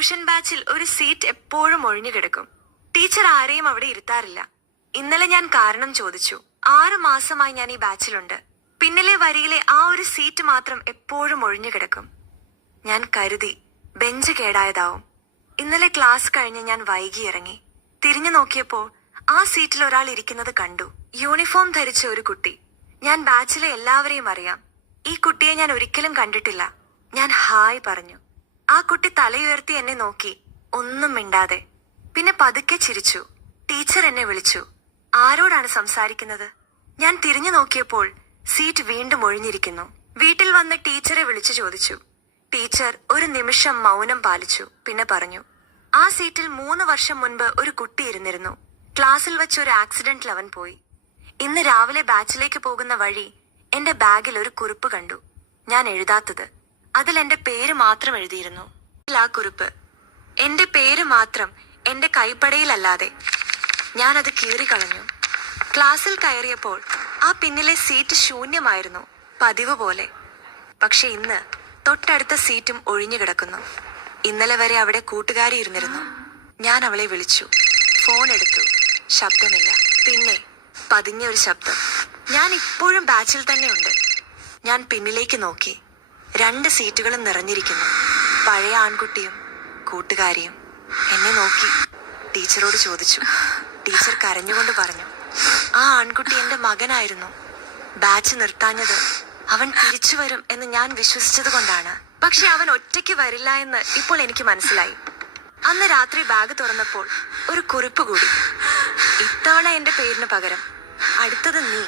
Tuition ബാച്ചിൽ ഒരു seat എപ്പോഴും ഒഴിഞ്ഞു കിടക്കും. ടീച്ചർ ആരെയും അവിടെ ഇരുത്താറില്ല. ഇന്നലെ ഞാൻ കാരണം ചോദിച്ചു. 6 മാസമായി ഞാൻ ഈ ബാച്ചിലുണ്ട്. പിന്നിലെ വരിയിലെ ആ ഒരു സീറ്റ് മാത്രം എപ്പോഴും ഒഴിഞ്ഞു കിടക്കും. ഞാൻ കരുതി ബെഞ്ച് കേടായതാവും. ഇന്നലെ ക്ലാസ് കഴിഞ്ഞ് ഞാൻ വൈകി ഇറങ്ങി. തിരിഞ്ഞു നോക്കിയപ്പോൾ ആ സീറ്റിൽ ഒരാൾ ഇരിക്കുന്നത് കണ്ടു. യൂണിഫോം ധരിച്ച ഒരു കുട്ടി. ഞാൻ ബാച്ചിലെ എല്ലാവരെയും അറിയാം. ഈ കുട്ടിയെ ഞാൻ ഒരിക്കലും കണ്ടിട്ടില്ല. ഞാൻ ഹായ് പറഞ്ഞു. ആ കുട്ടി തലയുയർത്തി എന്നെ നോക്കി, ഒന്നും മിണ്ടാതെ. പിന്നെ പതുക്കെ ചിരിച്ചു. ടീച്ചർ എന്നെ വിളിച്ചു. ആരോടാണ് സംസാരിക്കുന്നത്? ഞാൻ തിരിഞ്ഞു നോക്കിയപ്പോൾ സീറ്റ് വീണ്ടും ഒഴിഞ്ഞിരിക്കുന്നു. വീട്ടിൽ വന്ന് ടീച്ചറെ വിളിച്ചു ചോദിച്ചു. ടീച്ചർ ഒരു നിമിഷം മൗനം പാലിച്ചു. പിന്നെ പറഞ്ഞു, ആ സീറ്റിൽ 3 വർഷം മുൻപ് ഒരു കുട്ടി ഇരുന്നിരുന്നു. ക്ലാസ്സിൽ വെച്ച് ഒരു ആക്സിഡന്റിൽ അവൻ പോയി. ഇന്ന് രാവിലെ ബാച്ചിലേക്ക് പോകുന്ന വഴി എന്റെ ബാഗിൽ ഒരു കുറിപ്പ് കണ്ടു. ഞാൻ എഴുതാത്തത്. അതിൽ എന്റെ പേര് മാത്രം എഴുതിയിരുന്നു. ആ കുറിപ്പ് എന്റെ പേര് മാത്രം, എന്റെ കൈപ്പടയിലല്ലാതെ. ഞാനത് കീറിക്കളഞ്ഞു. ക്ലാസ്സിൽ കയറിയപ്പോൾ ആ പിന്നിലെ സീറ്റ് ശൂന്യമായിരുന്നു, പതിവ് പോലെ. പക്ഷെ ഇന്ന് തൊട്ടടുത്ത സീറ്റും ഒഴിഞ്ഞു കിടക്കുന്നു. ഇന്നലെ വരെ അവിടെ കൂട്ടുകാരി ഇരുന്നിരുന്നു. ഞാൻ അവളെ വിളിച്ചു. ഫോൺ എടുത്തു. ശബ്ദമില്ല. പിന്നെ പതിഞ്ഞ ഒരു ശബ്ദം. ഞാൻ ഇപ്പോഴും ബാച്ചിൽ തന്നെയുണ്ട്. ഞാൻ പിന്നിലേക്ക് നോക്കി. 2 സീറ്റുകളും നിറഞ്ഞിരിക്കുന്നു. പഴയ ആൺകുട്ടിയും കൂട്ടുകാരിയും. എന്നെ നോക്കി. ടീച്ചറോട് ചോദിച്ചു. ടീച്ചർ കരഞ്ഞുകൊണ്ട് പറഞ്ഞു, ആ ആൺകുട്ടി എന്റെ മകനായിരുന്നു. ബാച്ച് നിർത്താഞ്ഞത് അവൻ തിരിച്ചു വരും എന്ന് ഞാൻ വിശ്വസിച്ചത് കൊണ്ടാണ്. പക്ഷെ അവൻ ഒറ്റയ്ക്ക് വരില്ല എന്ന് ഇപ്പോൾ എനിക്ക് മനസ്സിലായി. അന്ന് രാത്രി ബാഗ് തുറന്നപ്പോൾ ഒരു കുറിപ്പ് കൂടി. ഇത്തവണ എന്റെ പേരിന് പകരം അടുത്തത് നീ.